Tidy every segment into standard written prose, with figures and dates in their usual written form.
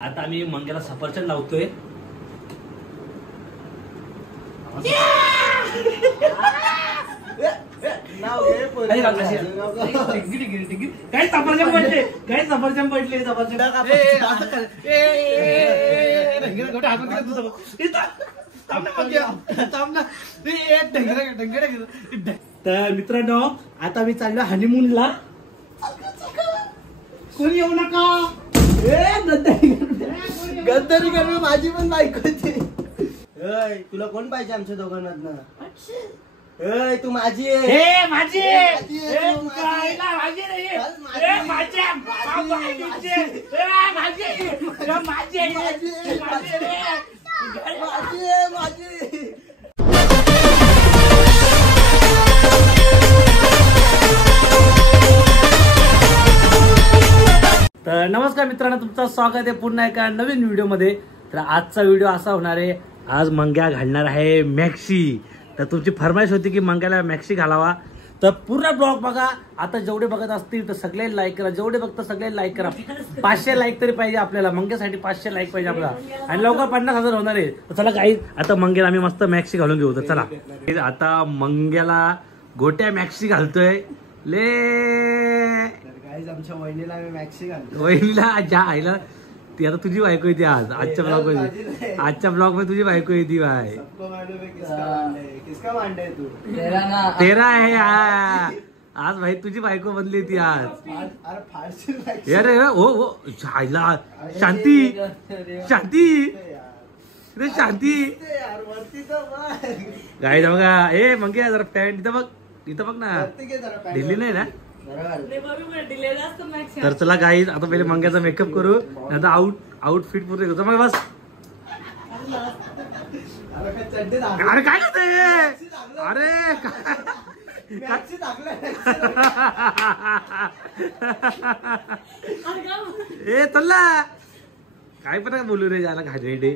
आता आम्ही मंग्याला सफरचंद लावतोय. काय सफरचंद पडले, काय सफरचंद पडले, सफरचंद तर मित्रांनो आता मी चाललो हनीमूनला. कोणी येऊ नका. गद्दारी कर माझी पण बायको होती. तुला कोण पाहिजे आमच्या दोघांना? तू माझी आहे. माझी तर नमस्कार मित्रांनो, तुमचं स्वागत आहे पुन्हा एका नवीन व्हिडिओमध्ये. तर आजचा व्हिडिओ असा होणार आहे, आज मंग्या घालणार आहे मॅक्सी. तर तुमची फरमाईश होती की मंग्याला मॅक्सी घालावा, तर पूर्ण ब्लॉग बघा. आता जेवढे बघत असतील तर सगळे लाईक करा, जेवढे बघता सगळे लाईक करा. 500 लाईक तरी पाहिजे आपल्याला, मंग्यासाठी 500 लाईक पाहिजे आपल्याला, आणि लवकर 50,000 होणार आहे. तर चला काही आता मंग्याला आम्ही मस्त मॅक्सी घालून घेऊ. तर चला आता मंग्याला गोट्या मॅक्सी घालतोय. आमच्या वहिनीला मी मॅक्सी घालतो. वहिनीला ज्या आईला ती आता तुझी बायको येते आज आजच्या ब्लॉग मध्ये. आजच्या ब्लॉग मध्ये तुझी बायको येते बाय. तेरा आहे आज भाई, तुझी बायको बनली ती आज. अरे हो हो आईला शांती शांती रे शांती. गाई बघा ए मंगे जरा पॅन्ट इथं बघ, इथं बघ ना, दिल्ली नाही ना. तर चला गाईज आता पहिले मंग्याचा मेकअप करू, आता आउटफिट पूर्ण करतो मग बस. अरे काय करते, अरे ए चल्ला काय पण बोलू रे, ज्याला घाले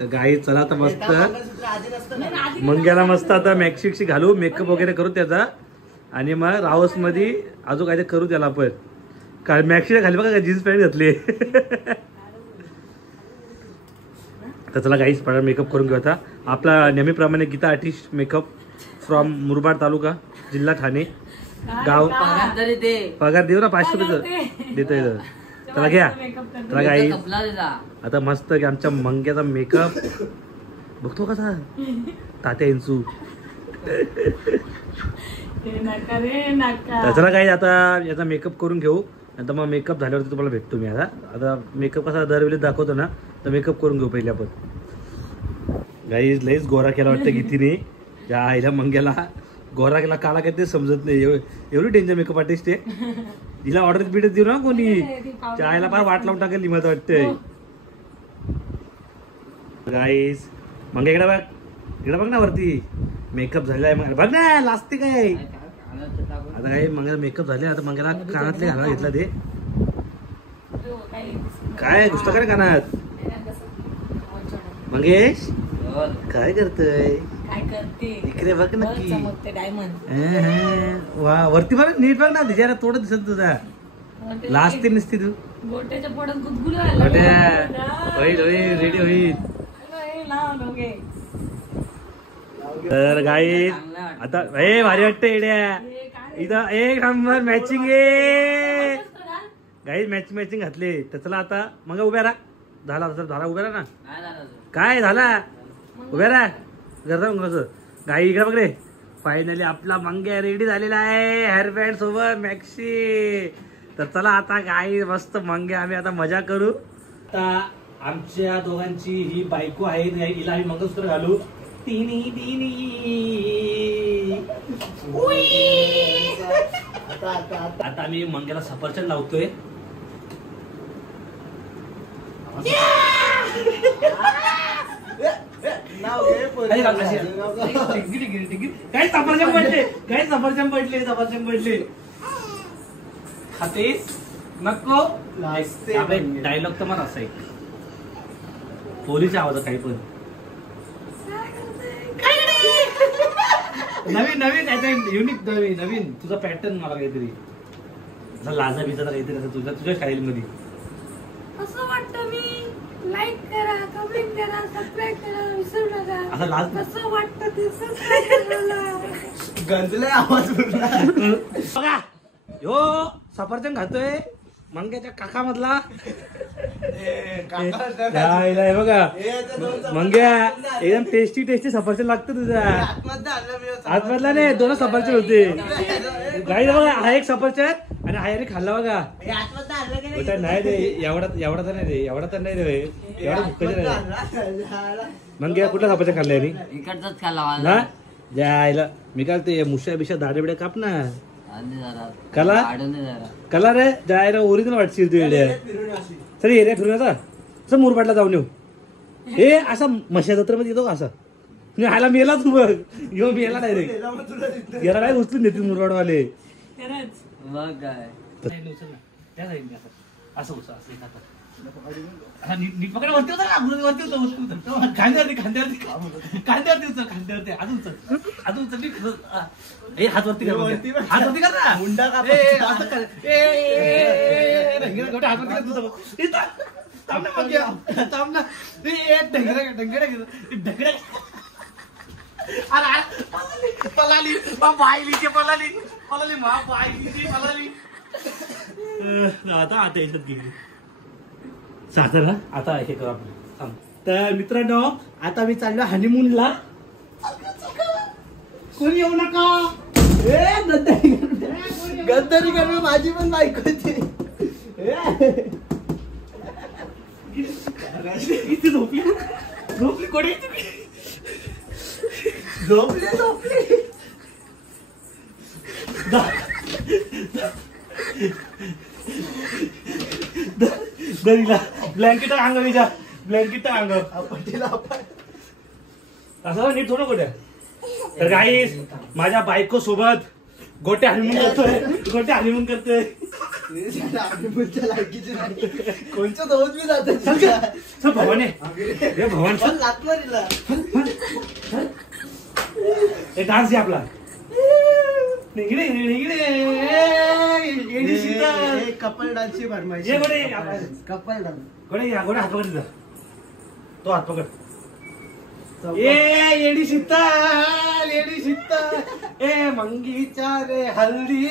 तर गाई. चला आता मस्त मंग्याला मस्त आता मॅक्सी घालू, मेकअप वगैरे करू त्याचा, आणि मग रावस मध्ये अजून काय करू त्याला आपण. काय मॅक्सीला खाली बघा जीन्स पॅन्ट घातली. तर चला गाईस पडा मेकअप करून घेऊ. आता आपला नेहमीप्रमाणे Geeta artist makeup from Murbad तालुका, जिल्हा ठाणे, गाव. पगार देऊ ना, 500 रुपये देतोय. चला घ्या. चला गाईस आता मस्त आमच्या मंग्याचा मेकअप बघतो कसा तात्या इंचू. चला काही आता याचा मेकअप करून घेऊ, नंतर मग मेकअप झाल्यावरती तुम्हाला भेटतो मी. आता मेकअप कसा दरवेळी दाखवतो ना, तर मेकअप करून घेऊ पहिले आपण. गाईज लईच गोरा केला वाटतं गीतीने, त्या आईला मंग्याला गोरा केला, काळा काय ते समजत नाही. एवढी डेंजर मेकअप आर्टिस्ट आहे. तिला ऑर्डर बिडत देऊ ना कोणी, चायला फार वाट लावून टाकेल मला वाटतंय. गाईस मंग्या इकडे बघ, इकडे बघ ना वरती मेकअप झालेला आहे बघ ना, लाजते काय. आता काय मंग्याला मेकअप झाले, आता मंग्याला कानातले घाला घेतला. ते काय घुसतं काय कानात. मंगेश काय करतोय, इकडे बघ नक्की. वा वरती बघ, नीट बघ ना, तिच्या थोडं दिसत तुझा. लाजते नसते तू. होईल होईल रेडी होईल. तर गाई आता हे भारी वाटतं येड्या, इथं एक नंबर मॅचिंग आहे गाई. मॅचिंग घातले. तर चला आता मग उभ्या राहा. झाला उभ्या राहा ना. काय झाला, उभ्या राहा. गाई इकडे बघ रे. फायनली आपला मंग्या रेडी झालेला आहे हेअरबँड सोबत मॅक्सी. तर चला आता गाई मस्त मंग्या आम्ही आता मजा करू. आता आमच्या दोघांची ही बायको आहे, हिला आम्ही मंगळसूत्र घालू. तिनी तिनी आता आम्ही मंग्याला सफरचंद लावतोय. काय सफरचंद पडले, काय सफरचंद पडले, सफरचंद पडले. खाते नको डायलॉग तर मला असा आहे, पोलीच्या आवाजात काही पण. नवीन नवीन युनिक नवीन तुझा पॅटर्न मला काहीतरी. असं लाजा बिजा काहीतरी असं तुझ्या स्टाईलमध्ये असं वाटतं मी लाईक करा, कमेंट करा, सबस्क्राईब करा, विसरू नका. असं लाज कसं वाटतं ते सबस्क्राईब गंजले आवाज बघा ह्यो सफरचंद खातोय मंग्याच्या काका मधला बघा मंग्या एकदम टेस्टी टेस्टी सफरचंद लागतं तुझा आतमधला नाही दोन सफरचंद होते गाई बघा हा एक सफरचंद आणि हा एक खाल्ला बघा नाही रे एवढा तर नाही रे एवढा तर नाही रे एवढा भुक्काचं नाही मंग्या कुठला सफरचंद खाल्लाय नी इकडचाच खाल्ला ना जायला मी काय ते मुश्या बिश्या दाडे बिड्या काप ना कला रे जायला ओरिजिनल वाटशील तू एरिया सर एरिया फिरून आता सर मुरबाडला जाऊन येऊ हे असा मशा जत्रेमध्ये येतो का असा मी ह्याला मेला तू बघ यो मेला डायरेक्ट याला काय उचलून देतील मुरबाडवाले मग काय असं होतं असं पकड वरती होता वरती होतं खांद्यावरती अजून ए हात वरती कर हात वरती कर ना मुंडा हात वरती थांब ना ढंगड्या पलाली बायलीची पलाली मा बायलीची पलाली आता याच्यात गेली साधर आता हे करू आपण. तर मित्रांनो आता मी चाललो हनीमूनला. कोणी येऊ नका गद्दारी कर माझी पण बायकोची इथे झोपली कोणी झोपली दरीला ब्लँकेट अंगणीच्या ब्लँकेट अंग असं नीट थोडं कुठे. तर गाईस माझ्या बायको सोबत गोट्या हनीमून करतोय कोणचं दोन मी जात भवाने भवान हे डान्स आहे आपला कपल डान्सची फरमाईश कपल डान्स गोडे हात पकड तो हात पकड येडी शीतल ए मंगीच्या रे हल्दी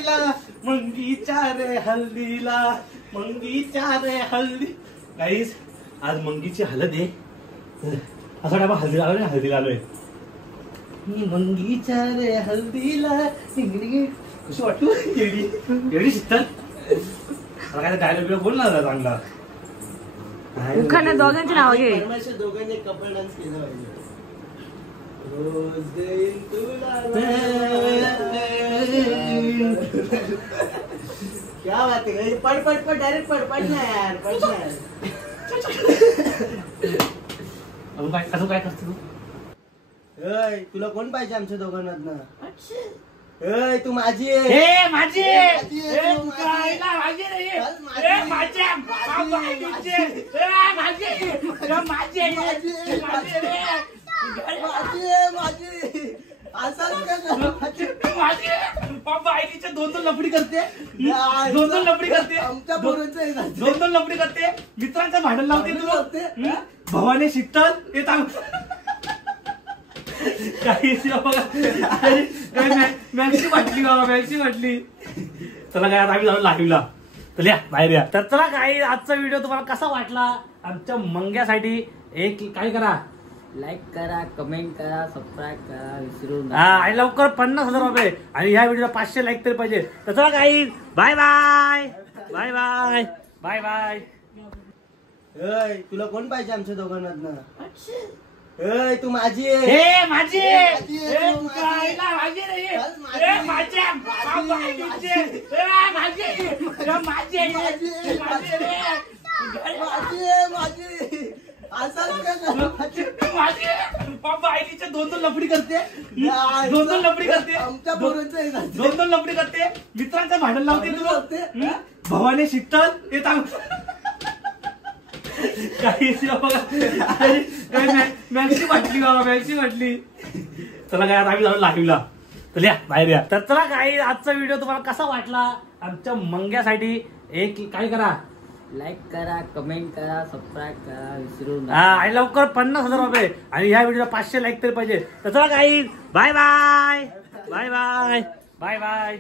गाईस आज मंगीची हळद आहे असा डाबा हल्दीला आलोय हल्दीला आलोय मंगीच्या रे हल्दीला कशी वाटतो येडी शीतल काय डायलॉग बोल ना चांगला दोघांची नाव घे दोघांनी कपल डान्स केला पाहिजे. क्या बात है पड डायरेक्ट पड ना यार पड ना यार. अजून काय करतो तू. तुला कोण पाहिजे आमच्या दोघांना. तू माझी माझी दोन लफडी करते दोन लफडी करते मित्रांचं भांडण लावते तू भवाने शीतल येत मॅक्सी वाटली चला काय आम्ही जाऊन लाईव्हला तर या बाहेर या. तर चला काय आजचा व्हिडिओ तुम्हाला कसा वाटला आमच्या मंग्यासाठी एक काय करा लाईक करा कमेंट करा सबस्क्राईब करा विसरू हा आणि लवकर 50,000 रुपये आणि ह्या व्हिडिओला 500 लाईक तरी पाहिजे. तर चला काय bye bye bye bye bye bye. तुला कोण पाहिजे आमच्या दोघांना. तू माझी माझी दोन लफडी करते दोन लफडी करते मित्रांचं भांडण लावते तू भवाने शीतल येत मॅक्सी वाटली चला काय आम्ही जाऊन लाईव्हला तर या बाहेर या. तर चला काही आजचा व्हिडिओ तुम्हाला कसा वाटला आमच्या मंग्यासाठी एक काय करा लाईक करा, कमेंट करा, सबस्क्राईब करा, विसरू हा आणि लवकर 50,000 रुपये आणि ह्या व्हिडिओला 500 लाईक तरी पाहिजे. तर चला काही bye bye bye bye bye bye.